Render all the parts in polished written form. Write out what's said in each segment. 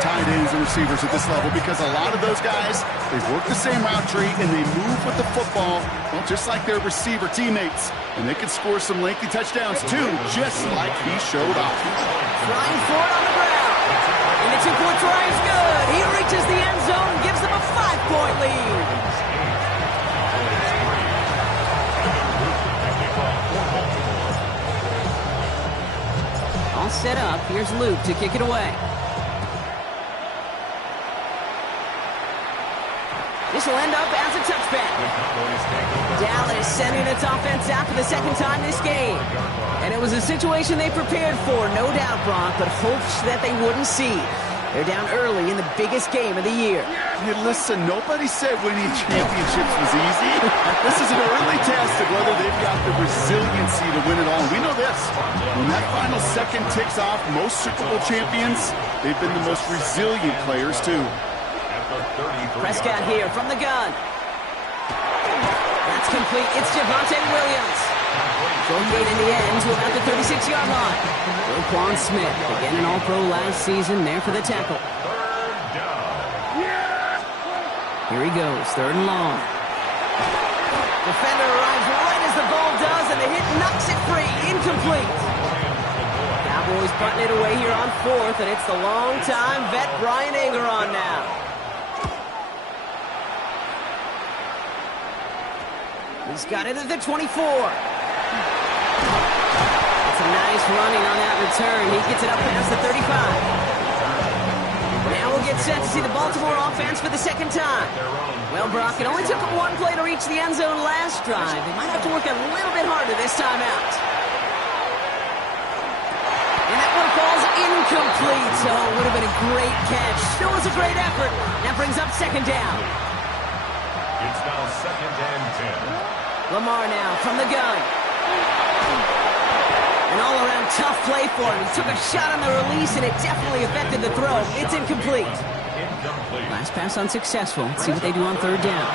Tight ends and receivers at this level because a lot of those guys, they work the same route tree and they move with the football, well, just like their receiver teammates. And they can score some lengthy touchdowns too, just like he showed off. Trying for it on the ground. And the 2-point try is good. He reaches the end zone and gives them a 5-point lead. All set up. Here's Luke to kick it away. This will end up as a touchback. Dallas sending its offense out for the second time this game. And it was a situation they prepared for, no doubt, Brock, but hopes that they wouldn't see. They're down early in the biggest game of the year. Hey, listen, nobody said winning championships was easy. This is an early test of whether they've got the resiliency to win it all. And we know this. When that final second ticks off, most Super Bowl champions, they've been the most resilient players, too. Prescott here from the gun. That's complete. It's Javonte Williams. Short gain in the end to about the 36-yard line. Roquan Smith, again an All-Pro last season, there for the tackle. Here he goes, 3rd and long. Defender arrives right as the ball does, and the hit knocks it free. Incomplete. Cowboys butting it away here on 4th, and it's the long-time vet Bryan Anger on now. He's got it at the 24. It's a nice running on that return. He gets it up past the 35. Now we'll get set to see the Baltimore offense for the second time. Well, Brock, it only took one play to reach the end zone last drive. They might have to work a little bit harder this time out. And that one falls incomplete. So it would have been a great catch. Still was a great effort. That brings up 2nd down. It's now 2nd and 10. Lamar now from the gun. An all-around tough play for him. He took a shot on the release, and it definitely affected the throw. It's incomplete. Last pass unsuccessful. Let's see what they do on 3rd down.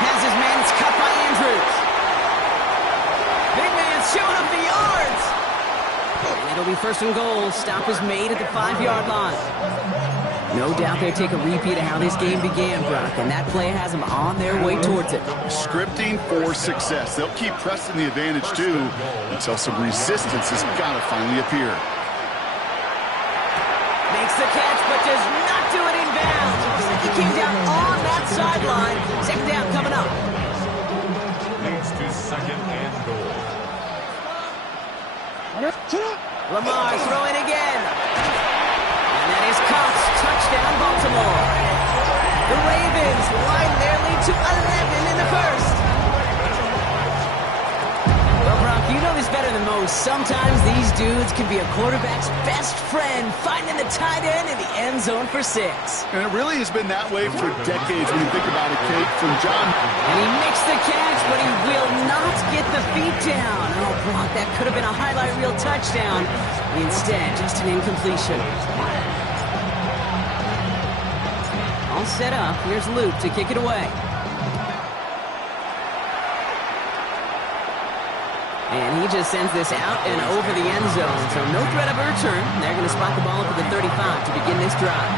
Has his man. It's cut by Andrews. Big man's showing up the yards. And it'll be 1st and goal. Stop is made at the 5-yard line. No doubt they take a repeat of how this game began, Brock, and that play has them on their way towards it. Scripting for success. They'll keep pressing the advantage, too, until some resistance has got to finally appear. Makes the catch, but does not do it in bounds. Looks like he came down on that sideline. 2nd down coming up. Leads to 2nd and goal. Lamar throwing again. And that is caught. Touchdown, Baltimore. The Ravens widen their lead to 11 in the 1st. Well, Brock, you know this better than most. Sometimes these dudes can be a quarterback's best friend, finding the tight end in the end zone for 6. And it really has been that way for decades when you think about it, Kate, from John. And he makes the catch, but he will not get the feet down. Oh, Brock, that could have been a highlight reel touchdown. Instead, just an incompletion. All set up. Here's Luke to kick it away. And he just sends this out and over the end zone. So no threat of a return. They're going to spot the ball up at the 35 to begin this drive.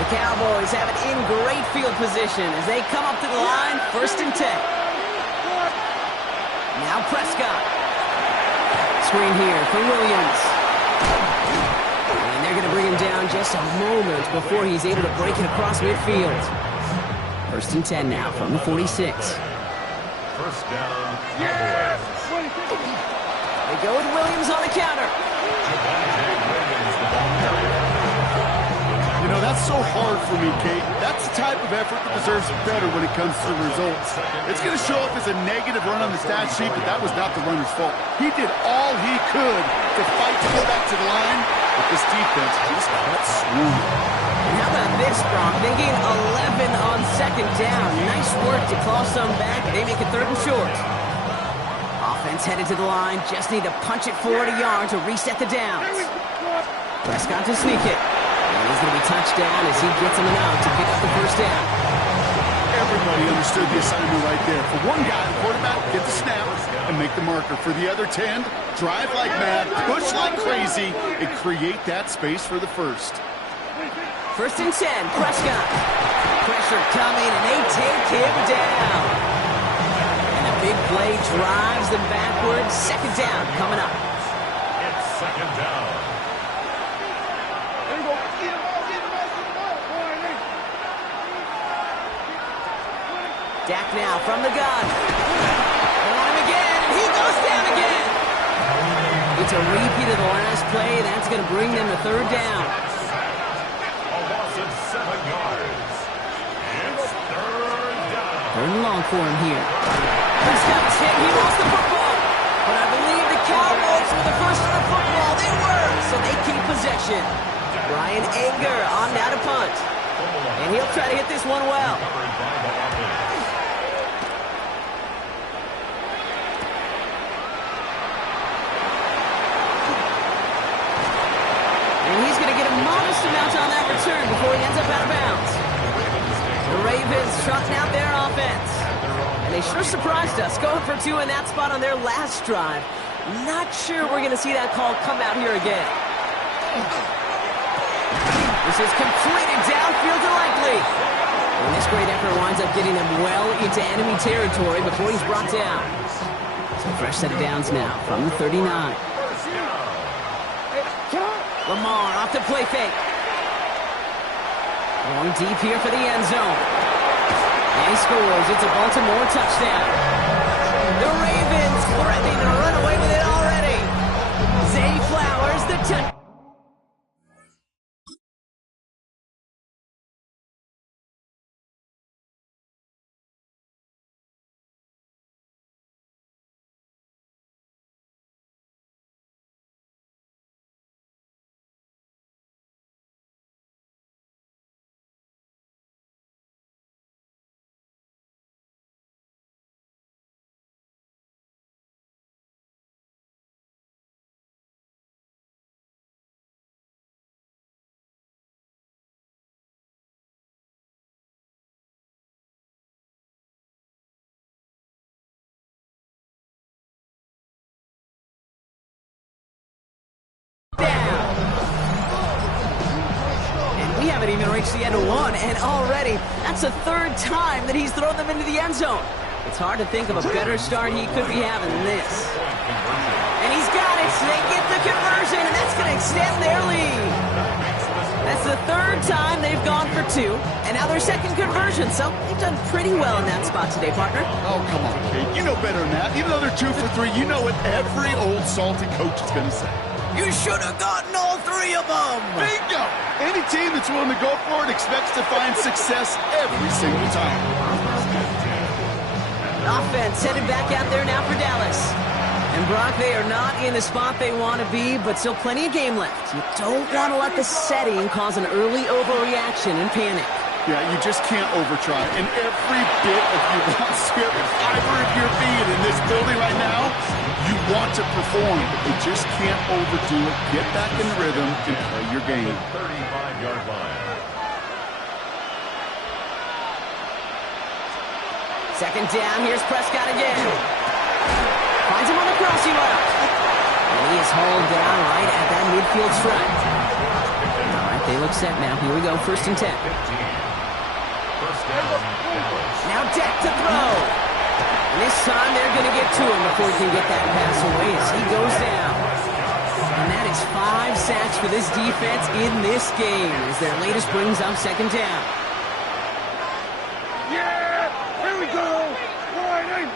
The Cowboys have it in great field position as they come up to the line, 1st and 10. Now Prescott. Screen here for Williams. And they're going to bring him down just a moment before he's able to break it across midfield. 1st and 10 now from the 46. 1st down, Cowboys. They go with Williams on the counter. You know, that's so hard for me, Kate. That's the type of effort that deserves better when it comes to results. It's going to show up as a negative run on the stat sheet, but that was not the runner's fault. He did all he could to fight to go back to the line, but this defense just got swooned. And how about this, Brock? They gain 11 on 2nd down. Nice work to claw some back. They make it 3rd and short. Offense headed to the line. Just need to punch it forward a yard to reset the downs. Prescott to sneak it. And he's going to be touched down as he gets him enough to pick up the 1st down. Everybody understood the assignment right there. For one guy, the quarterback, get the snap and make the marker. For the other 10, drive like mad, push like crazy, and create that space for the first. 1st and 10, Prescott. Pressure coming, and they take him down. And the big play drives them backwards. 2nd down coming up. It's 2nd down. Dak now from the gun. On him again, and he goes down again. It's a repeat of the last play. That's going to bring them to 3rd down. A loss of 7 yards. It's 3rd down. 3rd and long for him here. Prescott is hit. He lost the football. But I believe the Cowboys were the first on the football. They were, so they keep possession. Bryan Anger on now to punt. And he'll try to hit this one well. And he's going to get a modest amount on that return before he ends up out of bounds. The Ravens trotting out their offense. And they sure surprised us, going for 2 in that spot on their last drive. Not sure we're going to see that call come out here again. This is completed downfield to Likely. And this great effort winds up getting him well into enemy territory before he's brought down. So fresh set of downs now from the 39. Lamar off the play fake. Going deep here for the end zone. And he scores. It's a Baltimore touchdown. The Ravens threatening to run away with it already. Zay Flowers, the touchdown. We haven't even reached the end of one, and already that's the 3rd time that he's thrown them into the end zone. It's hard to think of a better start he could be having than this. And he's got it. They get the conversion, and that's going to extend their lead. That's the 3rd time they've gone for 2, and now their 2nd conversion. So they've done pretty well in that spot today, partner. Oh, come on, Kate. You know better than that. Even though they're 2 for 3, you know what every old salty coach is going to say. You should have gotten all 3 of them. Bingo! Any team that's willing to go for it expects to find success every single time. Offense headed back out there now for Dallas. And Brock, they are not in the spot they want to be, but still plenty of game left. You don't want to let the setting cause an early overreaction and panic. Yeah, you just can't overtry. And every bit of you want spirit, fiber of your being in this building right now, you want to perform, but you just can't overdo it. Get back in rhythm and play your game. 35-yard line. 2nd down, here's Prescott again. Finds him on the crossing route. And he is hauled down right at that midfield stripe. All right, they look set now. Here we go, 1st and 10. Now Dak to throw. And this time they're going to get to him before he can get that pass away as he goes down. And that is 5 sacks for this defense in this game as their latest brings up 2nd down. Yeah! Here we go! Warning!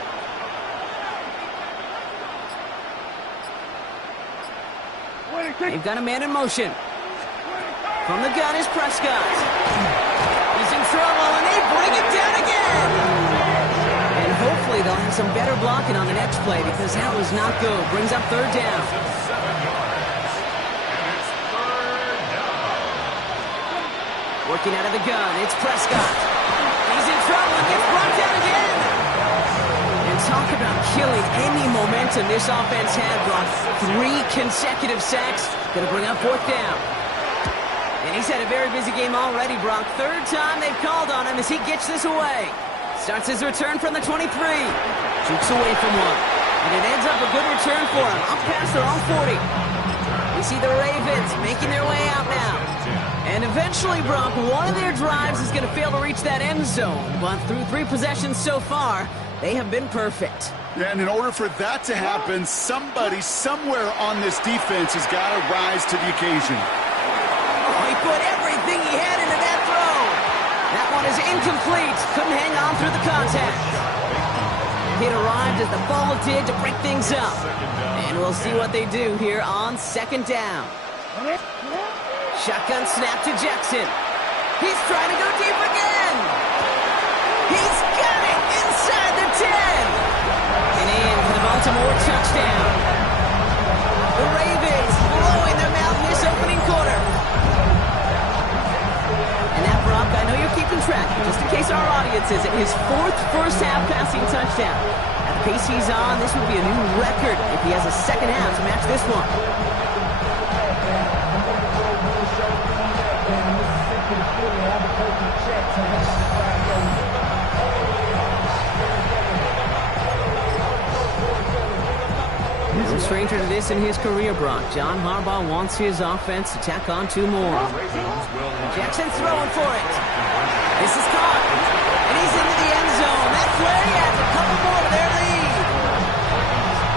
They've got a man in motion. From the gun is Prescott. He's in trouble, and they bring it down again. And hopefully they'll have some better blocking on the next play because that was not good. Brings up 3rd down. Working out of the gun, it's Prescott. He's in trouble and gets brought down again. And talk about killing any momentum this offense had, Brock. 3 consecutive sacks. Going to bring up 4th down. And he's had a very busy game already, Brock. 3rd time they've called on him as he gets this away. Starts his return from the 23. Jukes away from one. And it ends up a good return for him. Up past their own 40. We see the Ravens making their way out now. And eventually, Brock, one of their drives is going to fail to reach that end zone. But through 3 possessions so far, they have been perfect. Yeah, and in order for that to happen, somebody somewhere on this defense has got to rise to the occasion. Oh, he put everything he had into that throw. That one is incomplete. Couldn't hang on through the contact. It arrived as the ball did to break things up. And we'll see what they do here on 2nd down. Shotgun snap to Jackson. He's trying to go deep again. He's got it inside the 10. And in for the Baltimore touchdown. The Ravens blowing them out in this opening quarter. And now, Brock, I know you're keeping track, just in case our audience isn't, his 4th first-half passing touchdown. At the pace he's on, this would be a new record if he has a second half to match this one. No stranger to this in his career, Brock. John Harbaugh wants his offense to tack on 2 more. Jackson throwing for it. This is caught. And he's into the end zone. That play adds a couple more to their lead.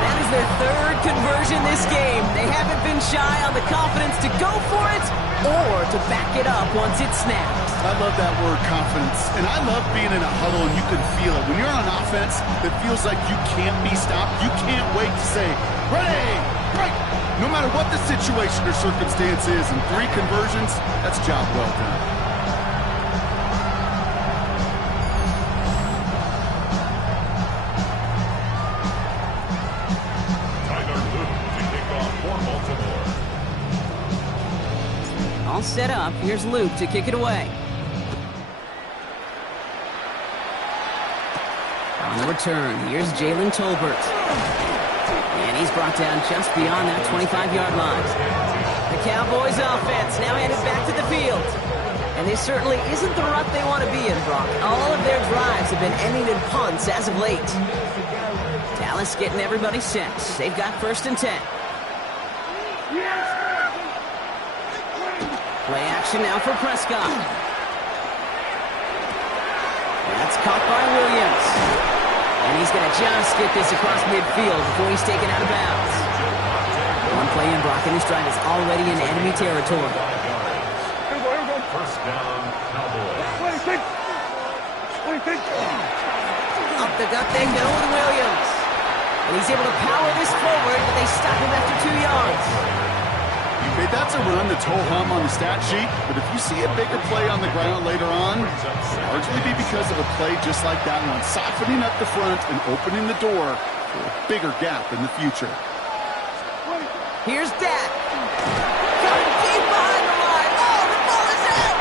That is their 3rd conversion this game. They haven't been shy on the confidence to go for it or to back it up once it's snapped. I love that word, confidence. And I love being in a huddle and you can feel it. When you're on offense, it feels like you can't be stopped. You can't wait to say, ready, right. No matter what the situation or circumstance is, in 3 conversions, that's job well done. Tyler Luke to kick off for Baltimore. All set up. Here's Luke to kick it away. On the return, here's Jalen Tolbert. And he's brought down just beyond that 25-yard line. The Cowboys offense now headed back to the field. And this certainly isn't the rut they want to be in, Brock. All of their drives have been ending in punts as of late. Dallas getting everybody set. They've got 1st and 10. Play action now for Prescott. That's caught by Williams. And he's going to just get this across midfield before he's taken out of bounds. One play in, Brock, and this drive is already in enemy territory. First down, Cowboys. Up the gut they go with Williams. And he's able to power this forward, but they stop him after 2 yards. Hey, that's a run that's ho-hum on the stat sheet, but if you see a bigger play on the ground later on, it'll largely be because of a play just like that one, softening up the front and opening the door for a bigger gap in the future. Here's Dak. Coming deep behind the line. Oh, the ball is out!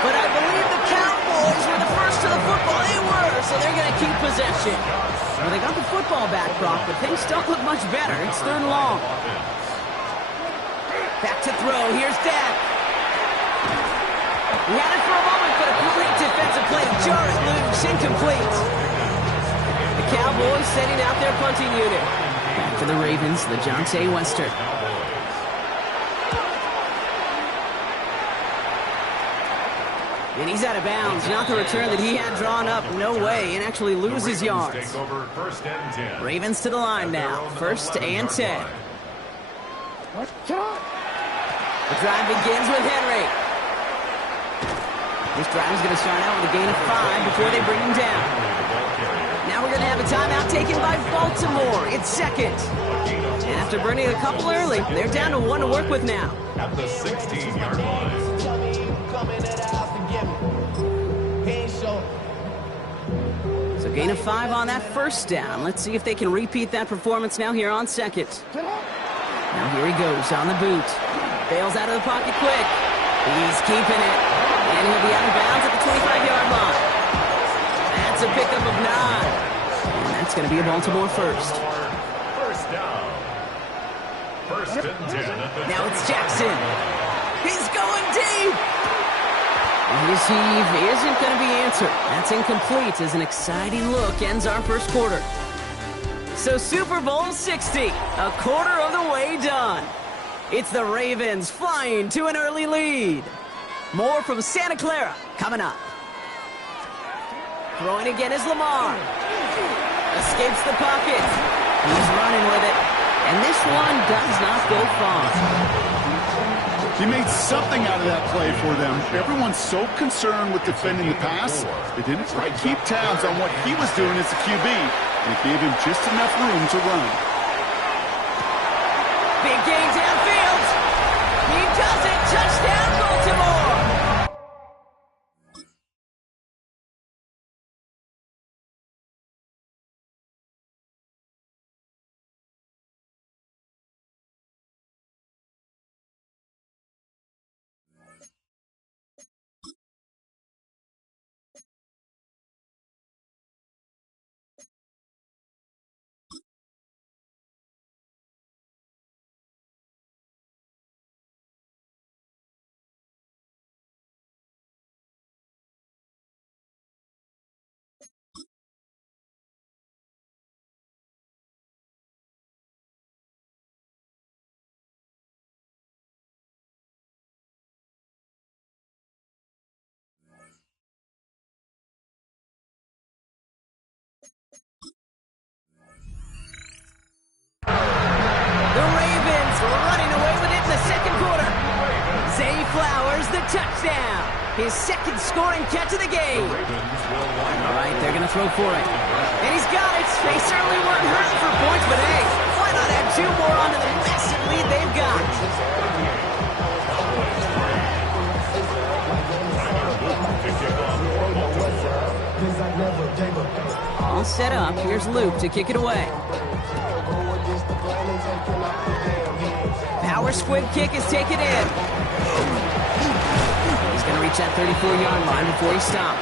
But I believe the Cowboys were the first to the football. They were, so they're going to keep possession. Well, they got the football back, Brock, but things don't look much better. It's 3rd and long. Back to throw. Here's Dak. He had it for a moment, but a great defensive play. Jar it loose. Incomplete. The Cowboys setting out their punting unit. Back to the Ravens, the Jonte Wester. And he's out of bounds. Not the return that he had drawn up. No way. And actually loses yards. Take over 1st and 10. Ravens to the line now. 1st and 10. The drive begins with Henry. This drive is going to start out with a gain of 5 before they bring him down. Now we're going to have a timeout taken by Baltimore. It's 2nd. And after burning a couple early, they're down to 1 to work with now. At the 16-yard line. So gain of 5 on that 1st down. Let's see if they can repeat that performance now here on 2nd. Now here he goes on the boot. Bails out of the pocket quick. He's keeping it. And he'll be out of bounds at the 25-yard line. That's a pickup of 9. And that's going to be a Baltimore first. First down. 1st and 10. Now it's Jackson. He's going deep. And his heave isn't going to be answered. That's incomplete as an exciting look ends our 1st quarter. So Super Bowl 60, a quarter of the way done. It's the Ravens flying to an early lead. More from Santa Clara coming up. Throwing again is Lamar. Escapes the pocket. He's running with it. And this one does not go far. He made something out of that play for them. Everyone's so concerned with defending the pass, they didn't quite keep tabs on what he was doing as a QB. And it gave him just enough room to run. Big gain downfield. He does it. Touchdown, Baltimore. The Ravens running away with it in the second quarter. Zay Flowers, the touchdown. His second scoring catch of the game. All right, they're going to throw for it. And he's got it. They certainly weren't hurting for points, but hey, why not add two more onto the massive lead they've got? All set up. Here's Luke to kick it away. Power squib kick is taken in. He's going to reach that 34-yard line before he stopped.